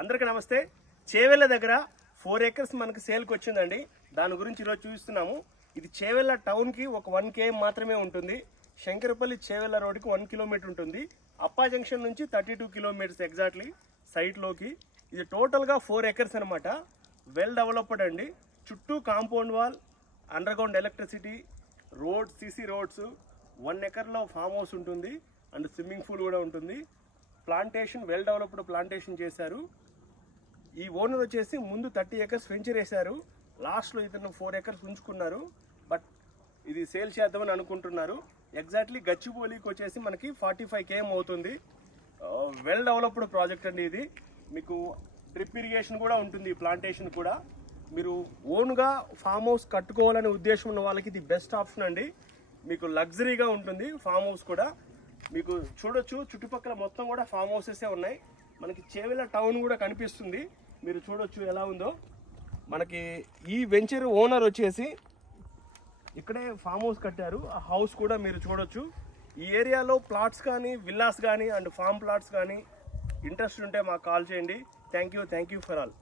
అందరికీ నమస్తే. చేవెళ్ళ దగ్గర 4 acres మనకి సేల్కి వచ్చిందండి. దాని గురించి ఈరోజు చూపిస్తున్నాము. ఇది చేవెళ్ళ టౌన్కి ఒక 1 km మాత్రమే ఉంటుంది. శంకరపల్లి చేవెళ్ళ రోడ్కి 1 కిలోమీటర్ ఉంటుంది. అప్పా జంక్షన్ నుంచి 32 కిలోమీటర్స్ ఎగ్జాక్ట్లీ సైట్లోకి. ఇది టోటల్గా 4 acres అనమాట. వెల్ డెవలప్డ్ అండి. చుట్టూ compound wall, underground electricity, road, CC roads, 1 acreలో ఫామ్ హౌస్ ఉంటుంది అండ్ స్విమ్మింగ్ పూల్ కూడా ఉంటుంది. ప్లాంటేషన్ వెల్ డెవలప్డ్ ప్లాంటేషన్ చేశారు. ఈ ఓనర్ వచ్చేసి ముందు 30 acres వెంచర్ వేశారు. లాస్ట్లో ఇతను 4 acres ఉంచుకున్నారు. బట్ ఇది సేల్ చేద్దామని అనుకుంటున్నారు. ఎగ్జాక్ట్లీ గచ్చిబౌలికి వచ్చేసి మనకి 45 km అవుతుంది. వెల్ డెవలప్డ్ ప్రాజెక్ట్ అండి ఇది. మీకు డ్రిప్ ఇరిగేషన్ కూడా ఉంటుంది. ప్లాంటేషన్ కూడా మీరు ఓన్గా ఫామ్ హౌస్ కట్టుకోవాలనే ఉద్దేశం ఉన్న వాళ్ళకి ఇది బెస్ట్ ఆప్షన్ అండి. మీకు లగ్జరీగా ఉంటుంది ఫామ్ హౌస్ కూడా. మీకు చూడొచ్చు చుట్టుపక్కల మొత్తం కూడా ఫామ్ హౌసెసే ఉన్నాయి. మనకి చేవెళ్ళ టౌన్ కూడా కనిపిస్తుంది. మీరు చూడొచ్చు ఎలా ఉందో. మనకి ఈ వెంచర్ ఓనర్ వచ్చేసి ఇక్కడే ఫామ్ హౌస్ కట్టారు. ఆ హౌస్ కూడా మీరు చూడొచ్చు. ఈ ఏరియాలో ప్లాట్స్ కానీ, విల్లాస్ కానీ అండ్ ఫామ్ ప్లాట్స్ కానీ ఇంట్రెస్ట్ ఉంటే మాకు కాల్ చేయండి. Thank you for all.